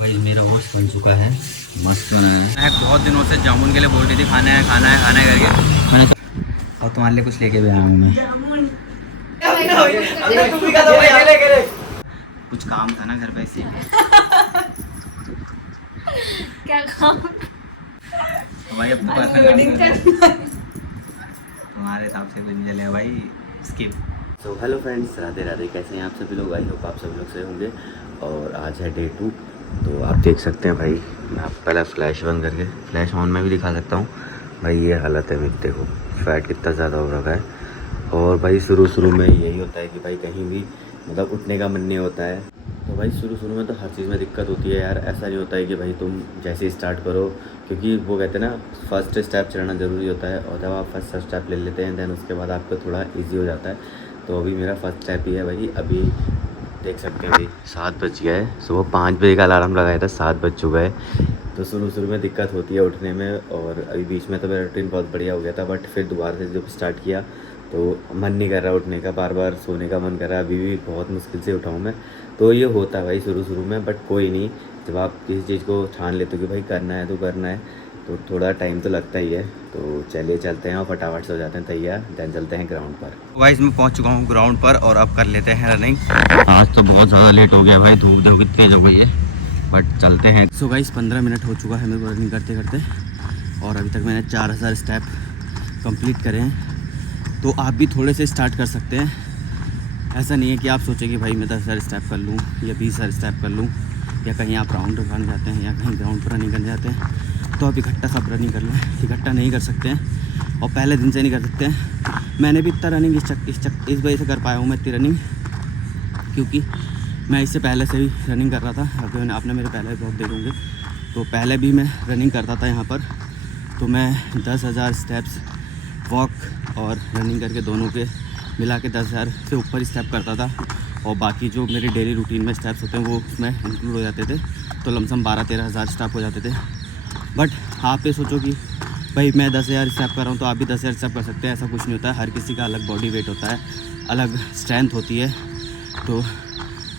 भाई मेरा होस्ट बन चुका है, मस्त है। बहुत दिनों से जामुन के लिए बोल रही थी खाना है खाना है खाना है करके। मैंने और तुम्हारे लिए कुछ लेके भी आया हूँ। कुछ काम था ना घर पे, इसी क्या काम? भाई अब तुम्हारे हिसाब से कुछ नहीं चलेगा भाई, स्किप। तो हेलो फ्रेंड्स, राधे राधे, कैसे हैं आप सभी लोग? आई होप आप सभी लोग से होंगे। और आज है डे 2। तो आप देख सकते हैं भाई, मैं आपको पहले फ्लैश बंद करके फ्लैश ऑन में भी दिखा सकता हूँ। भाई ये हालत है मेरी, देखो फैट कितना ज़्यादा हो रखा है। और भाई शुरू में यही होता है कि भाई कहीं भी मतलब उठने का मन नहीं होता है। तो भाई शुरू में तो हर चीज़ में दिक्कत होती है यार। ऐसा नहीं होता है कि भाई तुम जैसे ही स्टार्ट करो, क्योंकि वो कहते हैं ना फर्स्ट स्टेप चढ़ना ज़रूरी होता है। और जब आप फर्स्ट स्टेप ले लेते हैं दैन उसके बाद आपको थोड़ा ईजी हो जाता है। तो अभी मेरा फर्स्ट स्टेप ही है भाई। अभी देख सकते हैं भाई 7 बज गया है, सुबह 5 बजे का अलार्म लगाया था, 7 बज चुका है। तो शुरू में दिक्कत होती है उठने में। और अभी बीच में तो मेरा रूटीन बहुत बढ़िया हो गया था, बट फिर दोबारा से जब स्टार्ट किया तो मन नहीं कर रहा उठने का, बार बार सोने का मन कर रहा है। अभी भी बहुत मुश्किल से उठाऊँ मैं। तो ये होता है भाई शुरू में, बट कोई नहीं। जब आप किसी चीज़ को ठान लेते हो कि भाई करना है तो करना है, तो थोड़ा टाइम तो लगता ही है। तो चलिए चलते हैं और फटाफट से हो जाते हैं तैयार, दैन चलते हैं ग्राउंड पर। गाइस मैं पहुंच चुका हूं ग्राउंड पर और अब कर लेते हैं रनिंग। आज तो बहुत ज़्यादा लेट हो गया भाई, धूप देखो कितनी तेज हो गई है, बट चलते हैं। सो गाइस 15 मिनट हो चुका है मेरे को रनिंग करते करते, और अभी तक मैंने 4000 स्टेप कंप्लीट करे हैं। तो आप भी थोड़े से स्टार्ट कर सकते हैं। ऐसा नहीं है कि आप सोचें कि भाई मैं 10,000 स्टेप कर लूँ या 20,000 स्टेप कर लूँ, या कहीं आप राउंड रन जाते हैं या कहीं ग्राउंड पर रनिंग करने जाते हैं तो आप इकट्ठा सब रनिंग कर लें। इकट्ठा नहीं कर सकते हैं और पहले दिन से नहीं कर सकते हैं। मैंने भी इतना रनिंग इस वजह से कर पाया हूँ मैं इतनी रनिंग, क्योंकि मैं इससे पहले से ही रनिंग कर रहा था। अगर आपने मेरे पहले ब्लॉग देखे होंगे तो पहले भी मैं रनिंग करता था यहाँ पर। तो मैं 10,000 स्टेप्स वॉक और रनिंग करके दोनों के मिला के 10,000 से ऊपर स्टेप करता था। और बाकी जो मेरे डेली रूटीन में स्टेप्स होते हैं वो उसमें इंक्लूड हो जाते थे, तो लमसम 12-13 हज़ार स्टेप हो जाते थे। बट आप ये सोचो कि भाई मैं 10,000 स्टेप कर रहा हूँ तो आप भी 10,000 स्टेप कर सकते हैं, ऐसा कुछ नहीं होता है। हर किसी का अलग बॉडी वेट होता है, अलग स्ट्रेंथ होती है। तो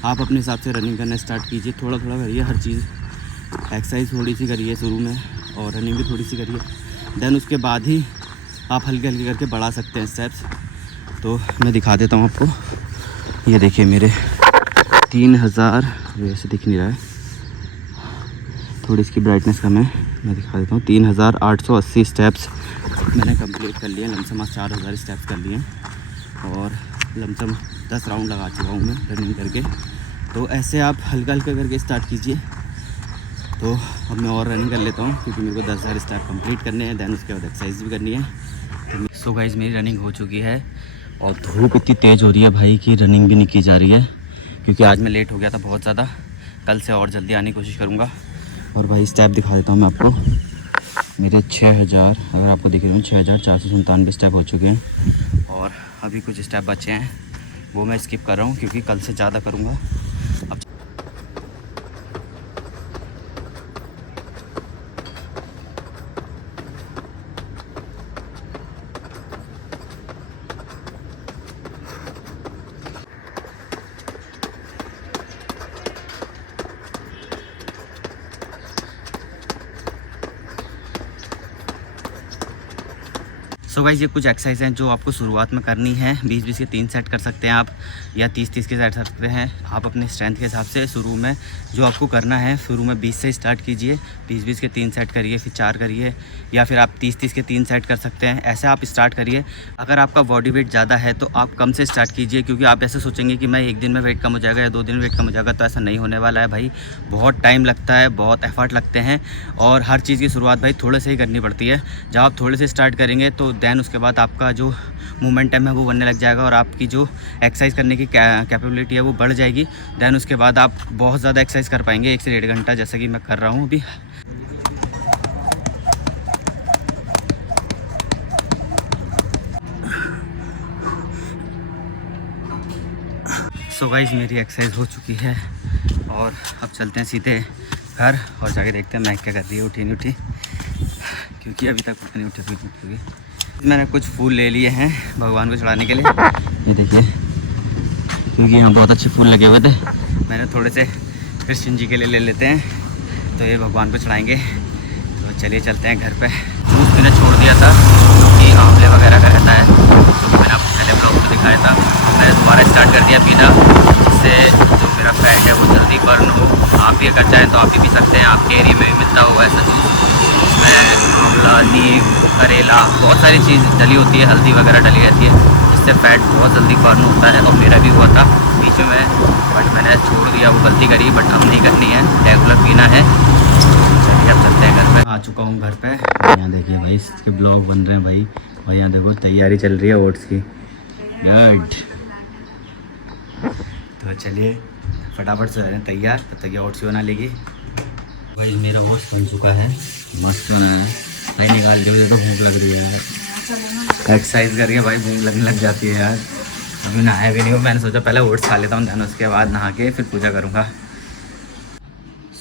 आप अपने हिसाब से रनिंग करना स्टार्ट कीजिए, थोड़ा थोड़ा करिए हर चीज़। एक्सरसाइज थोड़ी सी करिए शुरू में और रनिंग भी थोड़ी सी करिए, देन उसके बाद ही आप हल्के हल्के करके बढ़ा सकते हैं स्टेप्स। तो मैं दिखा देता हूँ आपको, ये देखिए मेरे 3000, वैसे दिख नहीं रहा है, थोड़ी इसकी ब्राइटनेस कम है, मैं दिखा देता हूँ। 3880 स्टेप्स मैंने कंप्लीट कर लिए। लमसम 4000 स्टेप्स कर लिए और लमसम 10 राउंड लगा चुका हूँ मैं रनिंग करके। तो ऐसे आप हल्का हल्का करके स्टार्ट कीजिए। तो अब मैं और रनिंग कर लेता हूँ क्योंकि मेरे को 10,000 स्टेप कंप्लीट करने हैं, दैन उसके बाद एक्सरसाइज भी करनी है। सो गाइस मेरी रनिंग हो चुकी है और धूप इतनी तेज़ हो रही है भाई कि रनिंग भी नहीं की जा रही है, क्योंकि आज मैं लेट हो गया था बहुत ज़्यादा। कल से और जल्दी आने की कोशिश करूँगा। और भाई स्टेप दिखा देता हूँ मैं आपको, मेरे 6000, अगर आपको दिख रहे हो 6497 स्टेप हो चुके हैं। और अभी कुछ स्टेप बचे हैं वो मैं स्किप कर रहा हूँ क्योंकि कल से ज़्यादा करूँगा। अब सो गाइस ये कुछ एक्सरसाइज हैं जो आपको शुरुआत में करनी है। 20-20 के 3 सेट कर सकते हैं आप, या 30-30 के सेट कर सकते हैं आप अपने स्ट्रेंथ के हिसाब से। शुरू में जो आपको करना है, शुरू में 20 से स्टार्ट कीजिए, 20-20 के 3 सेट करिए, फिर 4 करिए, या फिर आप 30-30 के 3 सेट कर सकते हैं। ऐसे आप स्टार्ट करिए। अगर आपका बॉडी वेट ज़्यादा है तो आप कम से स्टार्ट कीजिए, क्योंकि आप ऐसे सोचेंगे कि मैं 1 दिन में वेट कम हो जाएगा या 2 दिन में वेट कम हो जाएगा, तो ऐसा नहीं होने वाला है भाई। बहुत टाइम लगता है, बहुत एफर्ट लगते हैं, और हर चीज़ की शुरुआत भाई थोड़े से ही करनी पड़ती है। जब आप थोड़े से स्टार्ट करेंगे तो दैन उसके बाद आपका जो मोमेंटम है वो बनने लग जाएगा और आपकी जो एक्सरसाइज करने की कैपेबिलिटी है वो बढ़ जाएगी। दैन उसके बाद आप बहुत ज़्यादा एक्सरसाइज कर पाएंगे 1 से 1.5 घंटा, जैसा कि मैं कर रहा हूँ अभी। सो गाइस मेरी एक्सरसाइज हो चुकी है और अब चलते हैं सीधे घर और जाके देखते हैं मैं क्या कर रही है, उठी नहीं उठी, क्योंकि अभी तक नहीं उठी। मैंने कुछ फूल ले लिए हैं भगवान को चढ़ाने के लिए, ये देखिए, क्योंकि यहाँ बहुत अच्छे फूल लगे हुए थे। मैंने थोड़े से कृष्ण जी के लिए ले लेते हैं। तो ये भगवान को चढ़ाएंगे। तो चलिए चलते हैं घर पे। जूस पीना छोड़ दिया था क्योंकि आंवले वगैरह का रहता है, तो मैंने आपको पहले ब्लॉग में दिखाया था। मैंने दोबारा स्टार्ट कर दिया पीना, जिससे जो मेरा फैट है वो जल्दी बर्न हो। आप भी अगर चाहें तो आप भी पी सकते हैं, आपके एरिया में भी मिलता होगा ऐसा जूस। इसमें आंवला, नीम, करेला, बहुत सारी चीज़ डली होती है, हल्दी वगैरह डली रहती है, जिससे फैट बहुत जल्दी बर्न होता है। और मेरा भी हुआ था बीच में, बट मैंने छोड़ दिया, वो गलती करी, बट अब नहीं करनी है, रेगुलर पीना है। चलिए अब चलते हैं घर पे। आ चुका हूँ घर पे। यहाँ देखिए भाई इसके ब्लॉग बन रहे हैं भाई, और यहाँ देखो तैयारी चल रही है ओट्स की। गुड। तो चलिए फटाफट से रहें तैयार, तब तक ये ओट्स बना लेगी। भाई मेरा ओट्स बन चुका है, मस्त भाई। निकाल के तो भूख लग रही है यार, एक्सरसाइज करके भाई भूख लगने लग जाती है यार। अभी नहाया भी नहीं हो, मैंने सोचा पहले ओट्स खा लेता हूँ, देन उसके बाद नहा के फिर पूजा करूँगा।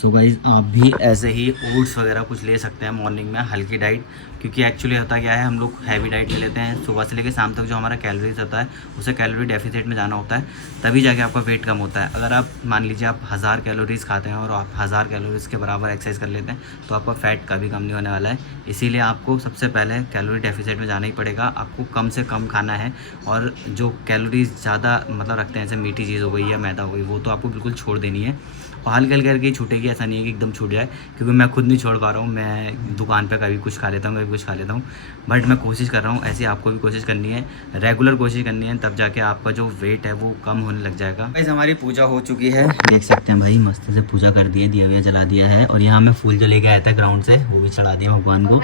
सो गाइस आप भी ऐसे ही ओट्स वगैरह कुछ ले सकते हैं मॉर्निंग में, हल्की डाइट। क्योंकि एक्चुअली होता क्या है, हम लोग हैवी डाइट ले लेते हैं, सुबह से लेकर शाम तक जो हमारा कैलोरीज होता है उसे कैलोरी डेफिसिट में जाना होता है, तभी जाके आपका वेट कम होता है। अगर आप मान लीजिए आप 1000 कैलोरीज़ खाते हैं और आप 1000 कैलोरीज़ के बराबर एक्सरसाइज कर लेते हैं, तो आपका फैट कभी कम नहीं होने वाला है। इसीलिए आपको सबसे पहले कैलोरी डेफिसिट में जाना ही पड़ेगा। आपको कम से कम खाना है, और जो कैलोरीज ज़्यादा मतलब रखते हैं, जैसे मीठी चीज़ हो गई या मैदा हो गई, वो तो आपको बिल्कुल छोड़ देनी है। और हल्के हल्के करके छूटेगी, ऐसा नहीं है कि एकदम छूट जाए, क्योंकि मैं खुद नहीं छोड़ पा रहा हूँ। मैं दुकान पे कभी कुछ खा लेता हूँ, कभी कुछ खा लेता हूँ, बट मैं कोशिश कर रहा हूँ। ऐसे आपको भी कोशिश करनी है, रेगुलर कोशिश करनी है, तब जाके आपका जो वेट है वो कम होने लग जाएगा। गाइस हमारी पूजा हो चुकी है, देख सकते हैं भाई, मस्त से पूजा कर दी है, दिया हुआ जला दिया है। और यहाँ मैं फूल जो लेके आया था ग्राउंड से, वो भी चढ़ा दिया भगवान को।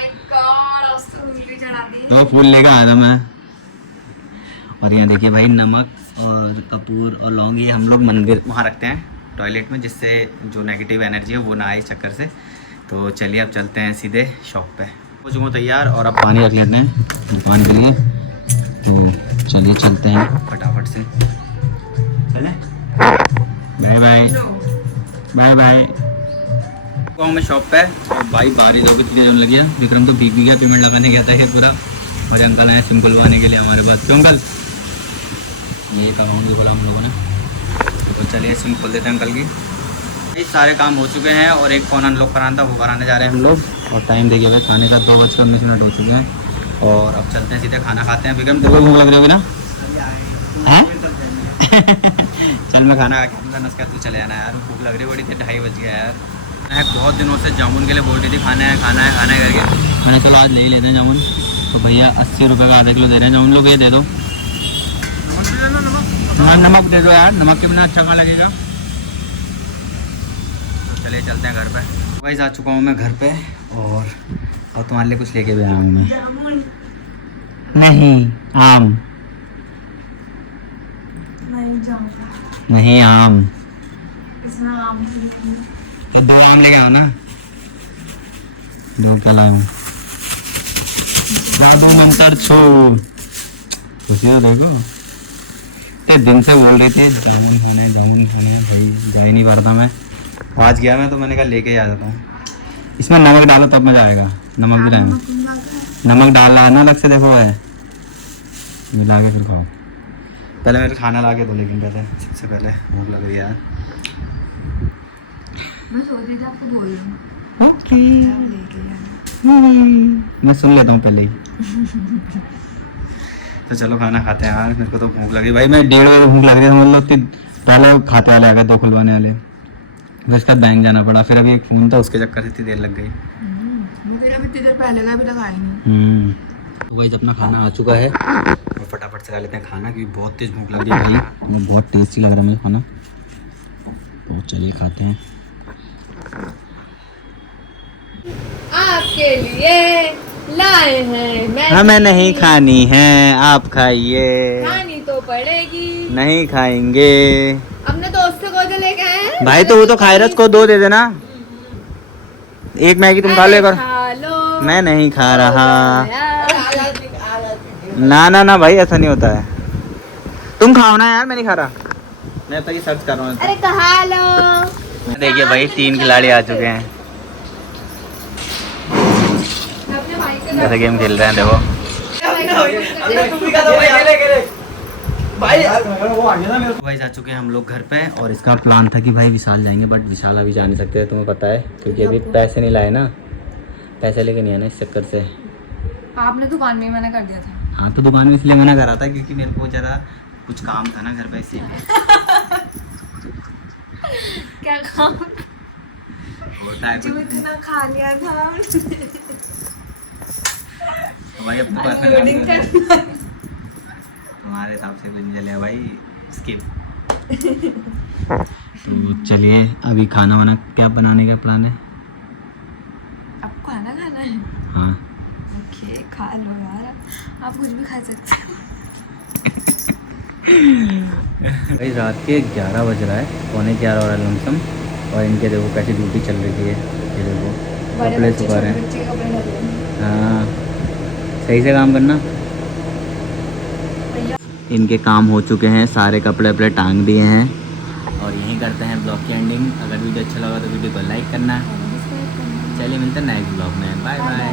तो फूल लेकर आया था मैं। और यहाँ देखिए भाई नमक और कपूर और लौंग, ये हम लोग मंदिर वहाँ रखते हैं टॉयलेट में, जिससे जो नेगेटिव एनर्जी है वो ना आए चक्कर से। तो चलिए अब चलते हैं सीधे शॉप पे। हो चुका तैयार, और अब पानी रख लेते हैं दुकान के लिए। तो चलिए चलते हैं फटाफट से, चले। Bye bye bye bye. गाँव में शॉप पे, और भाई बारिश होकर कितनी जम लगी है। विक्रम तो भीग भी गया, पेमेंट लगाने गया था पूरा। और अंकल आए सिम खुलवाने के लिए हमारे पास। क्यों अंकल? ये अकाउंट भी खोला हम लोगों ने, तो चलिए सिम खोल देते हैं अंकल की। ये सारे काम हो चुके हैं, और एक फ़ोन अनलॉक कराना था, वो कराने जा रहे हैं हम लोग। और टाइम देखिए भाई, खाने का 2:19 हो चुके हैं, और अब चलते हैं सीधे खाना खाते हैं। विक्रम तेरे को भूख लग रही होगी ना? हैं? चल मैं खाना खा के नस तू चले जाना यार, भूख लग रही बड़ी थी, 2:30 बज गया यार। मैं बहुत दिनों से जामुन के लिए बोल रही थी, खाना है खाना है खाना है करके। मैंने चलो आज ले ही लेते हैं जामुन। तो भैया 80 रुपये का आधा किलो दे रहे हैं जामुन। लोग ये दे दो, नमक दे दो यार, नमक के बिना अच्छा कहाँ लगेगा। चलिए चलते हैं घर पे। वही आ चुका हूँ मैं घर पे, और तुम्हारे लिए कुछ लेके भी आया हूँ मैं। नहीं आम नहीं, आम तो 2 आम लेके आओ ना। 2 क्या लाऊं? जादू मंतर छो खुशी देखो, दिन से बोल रही थी जा ही नहीं पा रहा था मैं। आज गया मैं, तो मैंने कहा लेके ही आ जाता हूँ। इसमें नमक डालो तब मजा आएगा। नमक भी डालना, नमक डालना है ना अलग से, देखो है मिला के फिर खाओ। पहले मेरे खाना ला के दो, लेकिन पहले सबसे पहले भूख लग रही है यार। मैं सोच रही थी आपको बोल दूँ। ओके मैं सुन लेता हूँ पहले ही। तो चलो खाना खाते हैं यार, मेरे को तो भूख लगी भाई। मैं 1:30 बजे भूख लग रही है, मतलब कि पहले खाते वाले आ गए, 2 खुलवाने वाले, फिर उसका बैंक जाना पड़ा। फिर अभी एक फोन था, उसके चक्कर से इतनी देर लग गई। इतनी देर पहले का भी लगाया नहीं। वही अपना खाना आ चुका है, और फटाफट से खा लेते हैं खाना, क्योंकि बहुत तेज़ भूख लग रही है भाई, बहुत टेस्टी लग रहा है मुझे खाना। तो चलिए खाते हैं। आपके लिए लाए हैं, हमें नहीं खानी है, आप खाइए। खानी तो पड़ेगी, नहीं खाएंगे। अपने दोस्त को जो लेके आए हैं भाई, तो वो तो खायरस को 2 दे देना। एक मैगी तुम खा लेकर। मैं नहीं खा रहा। ना ना ना भाई, ऐसा नहीं होता है। तुम खाओ ना यार, मैं नहीं खा रहा। मैं तो ये सर्च कर रहा हूँ। अरे खा लो। देखिए भाई 3 खिलाड़ी आ चुके हैं, जैसे गेम खेल रहे हैं। देखो भाई वो आ गया ना मेरे भाई जा चुके हैं हम लोग घर पे और इसका प्लान था कि भाई विशाल जाएंगे बट विशाल अभी जा नहीं सकते तुम्हें पता है क्योंकि अभी पैसे नहीं लाए ना पैसे लेके नहीं आए ना इस चक्कर से आपने दुकान में मना कर दिया था। हाँ तो दुकान में इसलिए मना करा था क्योंकि मेरे को जरा कुछ काम था ना घर पे इसीलिए क्या काम? और टाइम जो इतना खा लिया था भाई अब तो अनलोडिंग करना। तुम्हारे हिसाब से कुछ नहीं चलेगा भाई स्किप तो चलिए अभी खाना वाना क्या बनाने का प्लान है आपको खाना खाना है? हाँ ओके खा लो यार, आप कुछ भी खा सकते हो। भाई रात के 11 बज रहा है, 11:15 हो रहा है लमसम और इनके देखो कैसी ड्यूटी चल रही है। ये देखो कपड़े सुखा रहे हैं। हाँ सही से काम करना। इनके काम हो चुके हैं, सारे कपड़े अपने टांग दिए हैं और यहीं करते हैं ब्लॉग की एंडिंग। अगर वीडियो अच्छा लगा तो वीडियो को लाइक करना। चलिए मिलते हैं नेक्स्ट ब्लॉग में, बाय बाय।